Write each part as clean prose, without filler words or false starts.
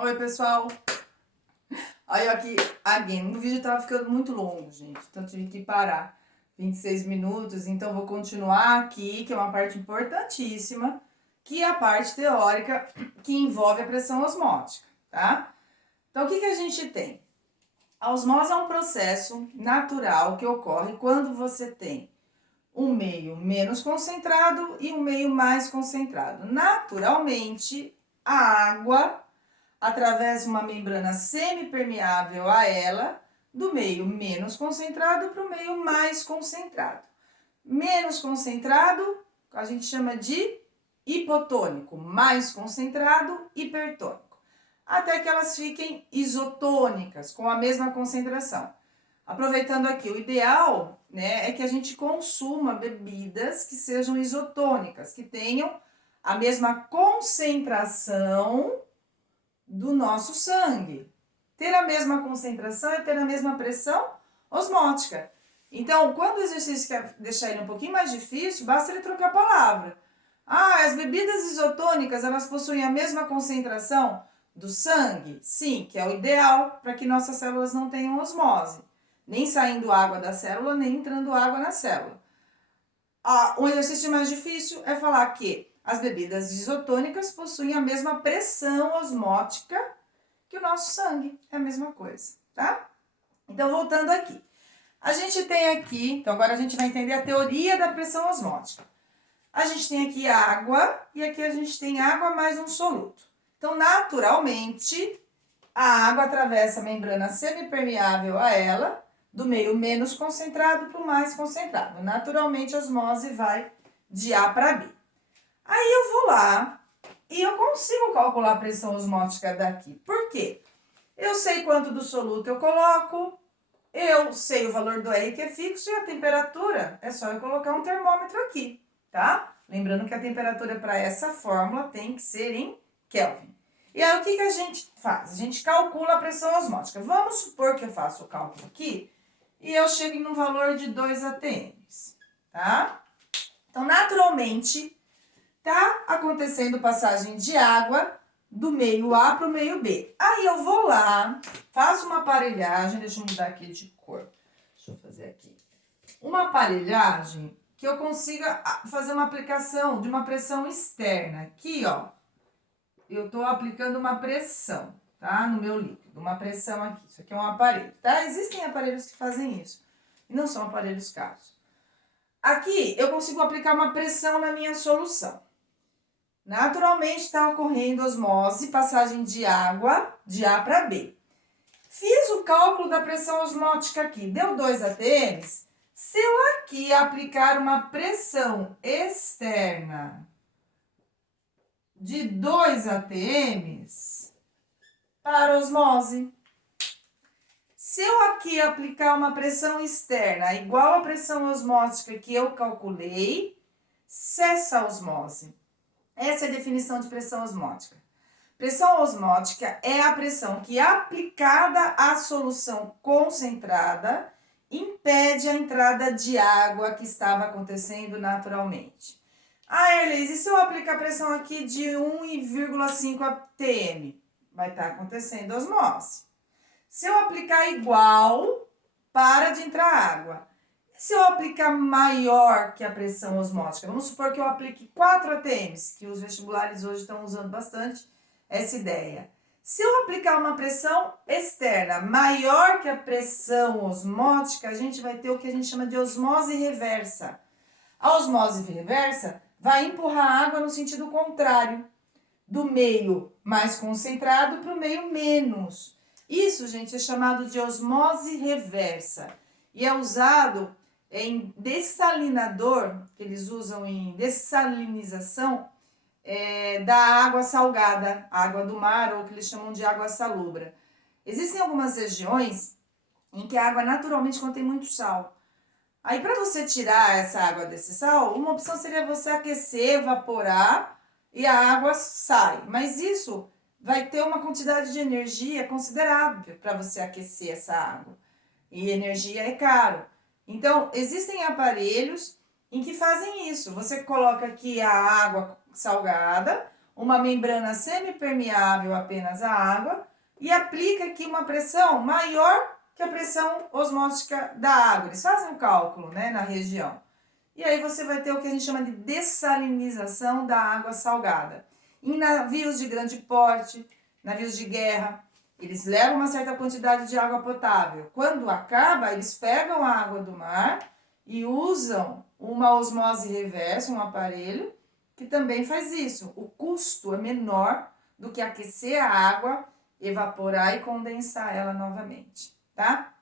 Oi, pessoal. Aí, aqui, again, o vídeo tava ficando muito longo, gente, então tive que parar. 26 minutos, então vou continuar aqui, que é uma parte importantíssima, que é a parte teórica que envolve a pressão osmótica, tá? Então, o que a gente tem? A osmose é um processo natural que ocorre quando você tem um meio menos concentrado e um meio mais concentrado. Naturalmente, a água através de uma membrana semipermeável a ela, do meio menos concentrado para o meio mais concentrado. Menos concentrado, a gente chama de hipotônico, mais concentrado, hipertônico. Até que elas fiquem isotônicas, com a mesma concentração. Aproveitando aqui, o ideal, né, é que a gente consuma bebidas que sejam isotônicas, que tenham a mesma concentração do nosso sangue. Ter a mesma concentração é ter a mesma pressão osmótica. Então, quando o exercício quer deixar ele um pouquinho mais difícil, basta ele trocar a palavra. Ah, as bebidas isotônicas, elas possuem a mesma concentração do sangue? Sim, que é o ideal para que nossas células não tenham osmose. Nem saindo água da célula, nem entrando água na célula. Um exercício mais difícil é falar que as bebidas isotônicas possuem a mesma pressão osmótica que o nosso sangue. É a mesma coisa, tá? Então, voltando aqui. A gente tem aqui, então agora a gente vai entender a teoria da pressão osmótica. A gente tem aqui água e aqui a gente tem água mais um soluto. Então, naturalmente, a água atravessa a membrana semipermeável a ela, do meio menos concentrado para o mais concentrado. Naturalmente, a osmose vai de A para B. Aí eu vou lá e eu consigo calcular a pressão osmótica daqui. Por quê? Eu sei quanto do soluto eu coloco, eu sei o valor do R que é fixo e a temperatura é só eu colocar um termômetro aqui, tá? Lembrando que a temperatura para essa fórmula tem que ser em Kelvin. E aí, o que a gente faz? A gente calcula a pressão osmótica. Vamos supor que eu faço o cálculo aqui e eu chego num valor de 2 atm, tá? Então, naturalmente, tá acontecendo passagem de água do meio A para o meio B. Aí eu vou lá, faço uma aparelhagem, deixa eu mudar aqui de cor. Deixa eu fazer aqui. Uma aparelhagem que eu consiga fazer uma aplicação de uma pressão externa. Aqui, ó, eu tô aplicando uma pressão, tá? No meu líquido, uma pressão aqui. Isso aqui é um aparelho, tá? Existem aparelhos que fazem isso e não são aparelhos caros. Aqui eu consigo aplicar uma pressão na minha solução. Naturalmente está ocorrendo osmose, passagem de água de A para B. Fiz o cálculo da pressão osmótica aqui, deu 2 atm. Se eu aqui aplicar uma pressão externa de 2 atm para osmose. Se eu aqui aplicar uma pressão externa igual à pressão osmótica que eu calculei, cessa a osmose. Essa é a definição de pressão osmótica. Pressão osmótica é a pressão que, aplicada à solução concentrada, impede a entrada de água que estava acontecendo naturalmente. Ah, Elis, e se eu aplicar a pressão aqui de 1,5 atm? Vai estar acontecendo osmose. Se eu aplicar igual, para de entrar água. Se eu aplicar maior que a pressão osmótica, vamos supor que eu aplique 4 atm, que os vestibulares hoje estão usando bastante essa ideia. Se eu aplicar uma pressão externa maior que a pressão osmótica, a gente vai ter o que a gente chama de osmose reversa. A osmose reversa vai empurrar a água no sentido contrário, do meio mais concentrado para o meio menos. Isso, gente, é chamado de osmose reversa e é usado em dessalinador, que eles usam em dessalinização da água salgada, água do mar, ou que eles chamam de água salobra. Existem algumas regiões em que a água naturalmente contém muito sal. Aí, para você tirar essa água desse sal, uma opção seria você aquecer, evaporar e a água sai. Mas isso vai ter uma quantidade de energia considerável para você aquecer essa água. E energia é caro. Então, existem aparelhos em que fazem isso. Você coloca aqui a água salgada, uma membrana semipermeável apenas à água e aplica aqui uma pressão maior que a pressão osmótica da água. Eles fazem um cálculo, né, na região. E aí você vai ter o que a gente chama de dessalinização da água salgada. Em navios de grande porte, navios de guerra, eles levam uma certa quantidade de água potável. Quando acaba, eles pegam a água do mar e usam uma osmose reversa, um aparelho, que também faz isso. O custo é menor do que aquecer a água, evaporar e condensar ela novamente, tá?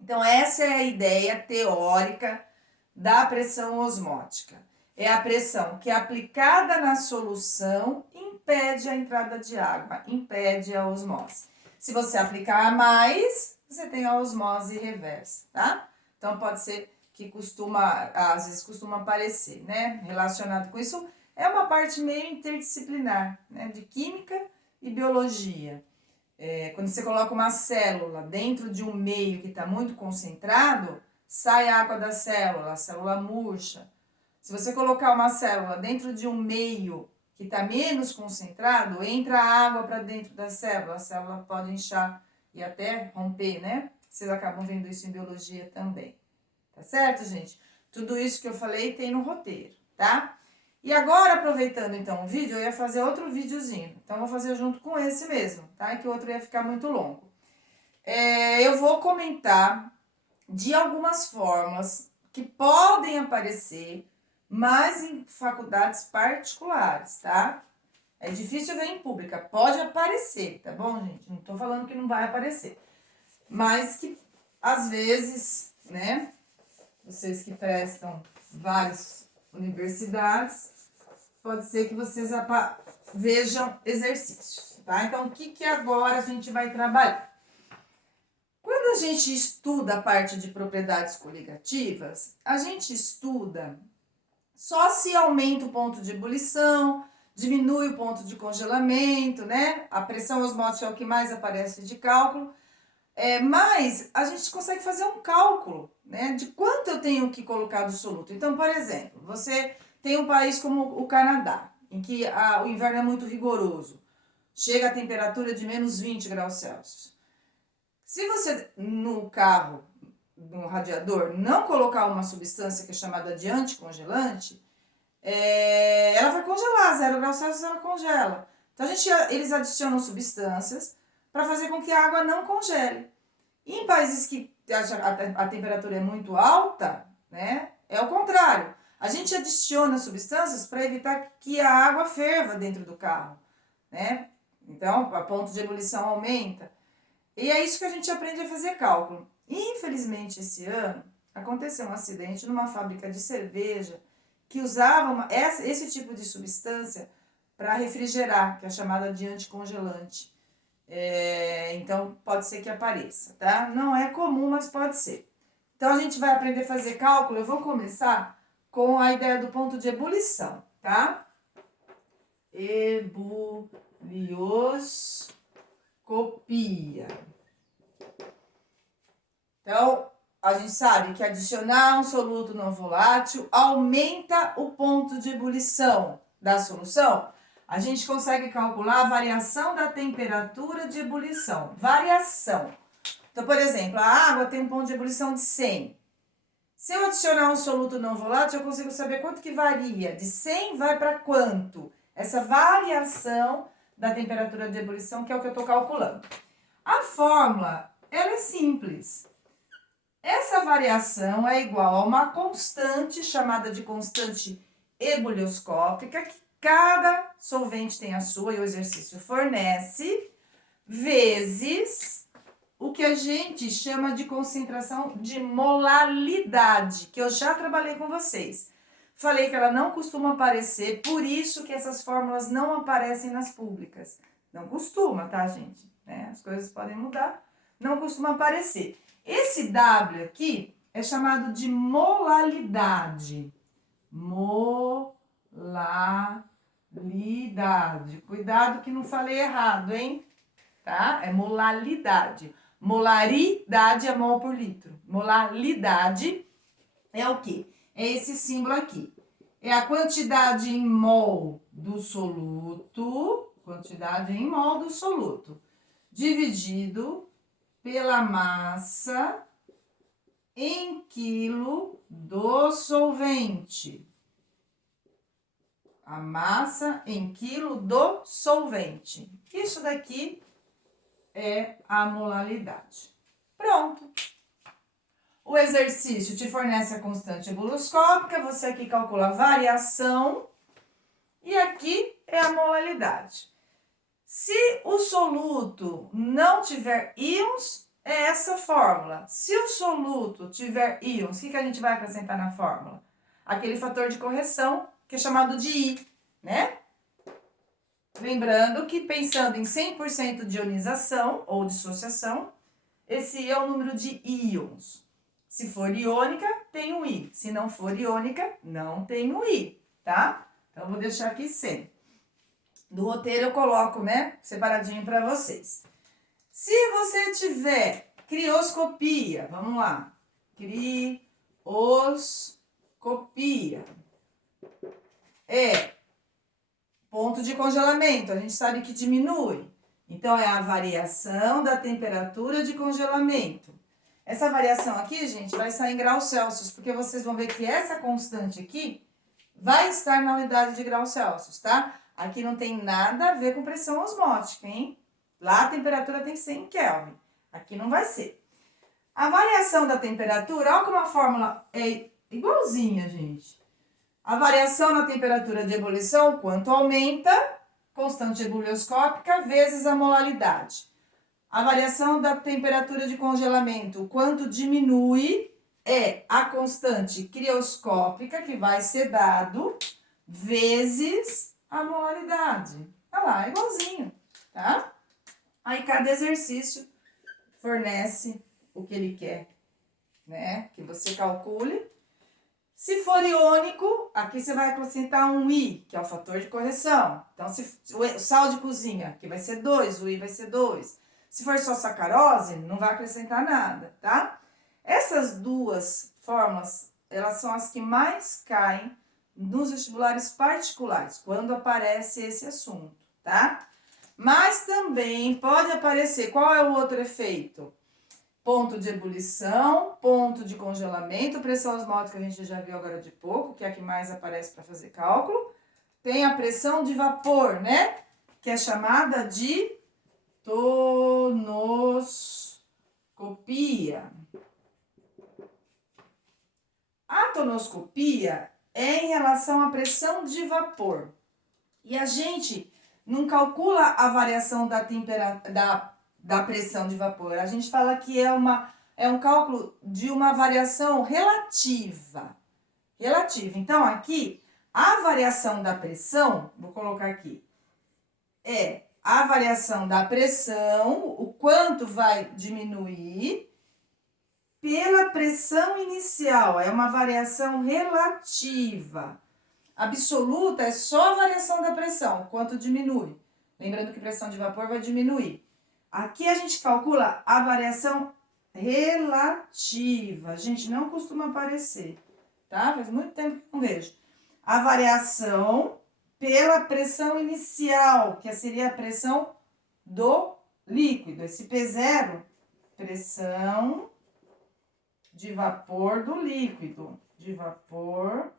Então, essa é a ideia teórica da pressão osmótica. É a pressão que, aplicada na solução, impede a entrada de água, impede a osmose. Se você aplicar a mais, você tem a osmose reversa, tá? Então, pode ser que às vezes costuma aparecer, né? Relacionado com isso, é uma parte meio interdisciplinar, né? De química e biologia. Quando você coloca uma célula dentro de um meio que está muito concentrado, sai água da célula, a célula murcha. Se você colocar uma célula dentro de um meio que está menos concentrado, entra água para dentro da célula, a célula pode inchar e até romper, né? Vocês acabam vendo isso em biologia também. Tá certo, gente? Tudo isso que eu falei tem no roteiro, tá? E agora, aproveitando então o vídeo, eu ia fazer outro videozinho. Então, eu vou fazer junto com esse mesmo, tá? Que o outro ia ficar muito longo. Eu vou comentar de algumas fórmulas que podem aparecer, mas em faculdades particulares, tá? É difícil ver em pública, pode aparecer, tá bom, gente? Não tô falando que não vai aparecer. Mas que, às vezes, né? Vocês que prestam várias universidades, pode ser que vocês vejam exercícios, tá? Então, o que agora a gente vai trabalhar? Quando a gente estuda a parte de propriedades coligativas, a gente estuda só se aumenta o ponto de ebulição, diminui o ponto de congelamento, né? A pressão osmótica é o que mais aparece de cálculo. Mas a gente consegue fazer um cálculo, né, de quanto eu tenho que colocar do soluto. Então, por exemplo, você tem um país como o Canadá, em que o inverno é muito rigoroso, chega a temperatura de menos 20 graus Celsius. Se você, no carro, no radiador, não colocar uma substância que é chamada de anticongelante, ela vai congelar, 0 graus Celsius ela congela. Então, eles adicionam substâncias para fazer com que a água não congele. Em países que a temperatura é muito alta, né, é o contrário. A gente adiciona substâncias para evitar que a água ferva dentro do carro, né? Então, a ponto de ebulição aumenta. E é isso que a gente aprende a fazer cálculo. Infelizmente, esse ano, aconteceu um acidente numa fábrica de cerveja que usava esse tipo de substância para refrigerar, que é chamada de anticongelante. Então, pode ser que apareça, tá? Não é comum, mas pode ser. Então, a gente vai aprender a fazer cálculo. Eu vou começar com a ideia do ponto de ebulição, tá? Ebulioscopia. Então, a gente sabe que adicionar um soluto não volátil aumenta o ponto de ebulição da solução. A gente consegue calcular a variação da temperatura de ebulição. Variação. Então, por exemplo, a água tem um ponto de ebulição de 100. Se eu adicionar um soluto não volátil, eu consigo saber quanto que varia. De 100 vai para quanto? Essa variação da temperatura de ebulição, que é o que eu estou calculando. A fórmula, ela é simples. Essa variação é igual a uma constante, chamada de constante ebulioscópica, que cada solvente tem a sua e o exercício fornece, vezes o que a gente chama de concentração de molalidade, que eu já trabalhei com vocês. Falei que ela não costuma aparecer, por isso que essas fórmulas não aparecem nas públicas. Não costuma, tá, gente? As coisas podem mudar, não costuma aparecer. Esse W aqui é chamado de molalidade. Molalidade. Cuidado que não falei errado, hein? Tá? É molalidade. Molaridade é mol por litro. Molalidade é o quê? É esse símbolo aqui. é a quantidade em mol do soluto, dividido pela massa em quilo do solvente. A massa em quilo do solvente. Isso daqui é a molalidade. Pronto. O exercício te fornece a constante ebullioscópica, você aqui calcula a variação e aqui é a molalidade. Se o soluto não tiver íons, é essa fórmula. Se o soluto tiver íons, o que a gente vai acrescentar na fórmula? Aquele fator de correção, que é chamado de I, né? Lembrando que pensando em 100% de ionização ou dissociação, esse I é o número de íons. Se for iônica, tem um I. Se não for iônica, não tem um I, tá? Então, eu vou deixar aqui 100. Do roteiro eu coloco, né, separadinho para vocês. Se você tiver crioscopia, vamos lá. Crioscopia. É ponto de congelamento, a gente sabe que diminui. Então, é a variação da temperatura de congelamento. Essa variação aqui, gente, vai sair em graus Celsius, porque vocês vão ver que essa constante aqui vai estar na unidade de graus Celsius, tá? Aqui não tem nada a ver com pressão osmótica, hein? Lá a temperatura tem que ser em Kelvin. Aqui não vai ser. A variação da temperatura, olha como a fórmula é igualzinha, gente. A variação na temperatura de ebulição, quanto aumenta, constante ebullioscópica, vezes a molalidade. A variação da temperatura de congelamento, o quanto diminui, é a constante crioscópica, que vai ser dado, vezes a molalidade. Olha lá, igualzinho, tá? Aí, cada exercício fornece o que ele quer, né? Que você calcule. Se for iônico, aqui você vai acrescentar um I, que é o fator de correção. Então, o sal de cozinha, aqui vai ser 2, o I vai ser 2. Se for só sacarose, não vai acrescentar nada, tá? Essas duas fórmulas, elas são as que mais caem nos vestibulares particulares, quando aparece esse assunto, tá? Mas também pode aparecer, qual é o outro efeito? Ponto de ebulição, ponto de congelamento, pressão osmótica, a gente já viu agora de pouco, que é a que mais aparece para fazer cálculo. Tem a pressão de vapor, né? Que é chamada de tonoscopia. A tonoscopia é em relação à pressão de vapor. E a gente não calcula a variação da pressão de vapor. A gente fala que é um cálculo de uma variação relativa. Então, aqui, a variação da pressão, vou colocar aqui, é a variação da pressão, o quanto vai diminuir, pela pressão inicial. É uma variação relativa. Absoluta é só a variação da pressão, quanto diminui. Lembrando que pressão de vapor vai diminuir. Aqui a gente calcula a variação relativa. Gente, não costuma aparecer, tá? Faz muito tempo que não vejo. A variação pela pressão inicial, que seria a pressão do líquido. Esse P0, pressão de vapor do líquido. De vapor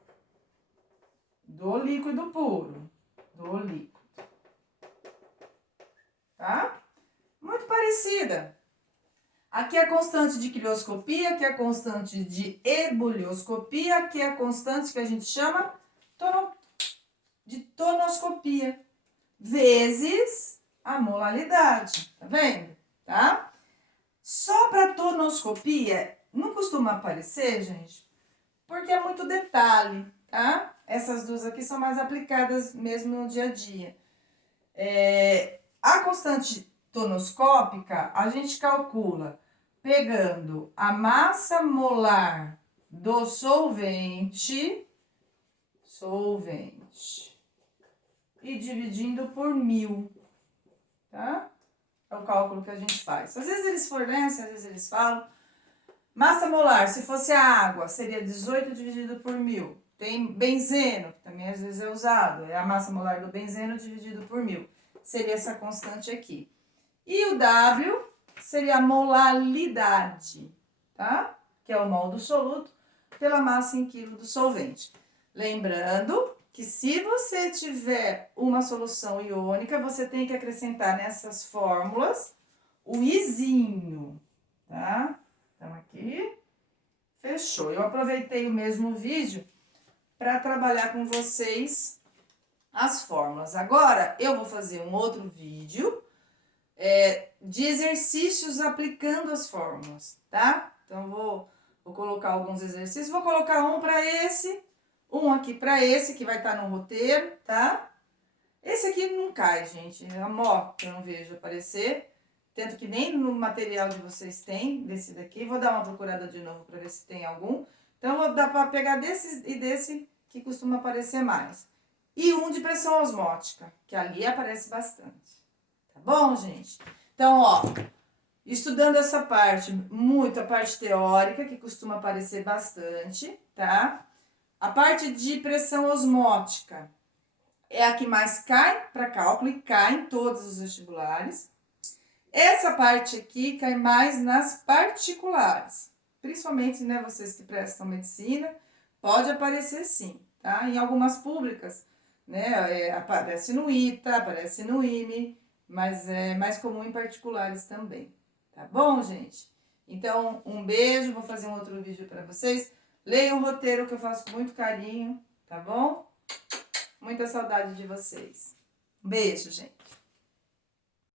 do líquido puro. Do líquido. Tá? Muito parecida. Aqui é a constante de crioscopia, aqui é a constante de ebullioscopia, aqui é a constante que a gente chama de tonoscopia, vezes a molalidade, tá vendo? Tá? Só para tonoscopia, não costuma aparecer, gente, porque é muito detalhe, tá? Essas duas aqui são mais aplicadas mesmo no dia a dia. A constante tonoscópica, a gente calcula pegando a massa molar do solvente e dividindo por 1000, tá? É o cálculo que a gente faz. Às vezes eles fornecem, às vezes eles falam. Massa molar, se fosse a água, seria 18 dividido por 1000. Tem benzeno, que também às vezes é usado. É a massa molar do benzeno dividido por 1000. Seria essa constante aqui. E o W seria a molalidade, tá? Que é o mol do soluto pela massa em quilo do solvente. Lembrando que se você tiver uma solução iônica, você tem que acrescentar nessas fórmulas o izinho, tá? Então, aqui, fechou. Eu aproveitei o mesmo vídeo para trabalhar com vocês as fórmulas. Agora, eu vou fazer um outro vídeo de exercícios aplicando as fórmulas, tá? Então, vou colocar alguns exercícios. Vou colocar um para esse, um aqui para esse, que vai estar no roteiro, tá? Esse aqui não cai, gente. É a mó que eu não vejo aparecer. Tanto que nem no material de vocês tem, desse daqui. Vou dar uma procurada de novo para ver se tem algum. Então, vou dar para pegar desse e desse que costuma aparecer mais. E um de pressão osmótica, que ali aparece bastante. Tá bom, gente? Então, ó, estudando essa parte, muito a parte teórica, que costuma aparecer bastante, tá? A parte de pressão osmótica é a que mais cai para cálculo e cai em todos os vestibulares. Essa parte aqui cai mais nas particulares, principalmente, né, vocês que prestam medicina, pode aparecer sim, tá? Em algumas públicas, né, aparece no ITA, aparece no IME, mas é mais comum em particulares também, tá bom, gente? Então, um beijo, vou fazer um outro vídeo para vocês. Leiam o roteiro que eu faço com muito carinho, tá bom? Muita saudade de vocês. Um beijo, gente.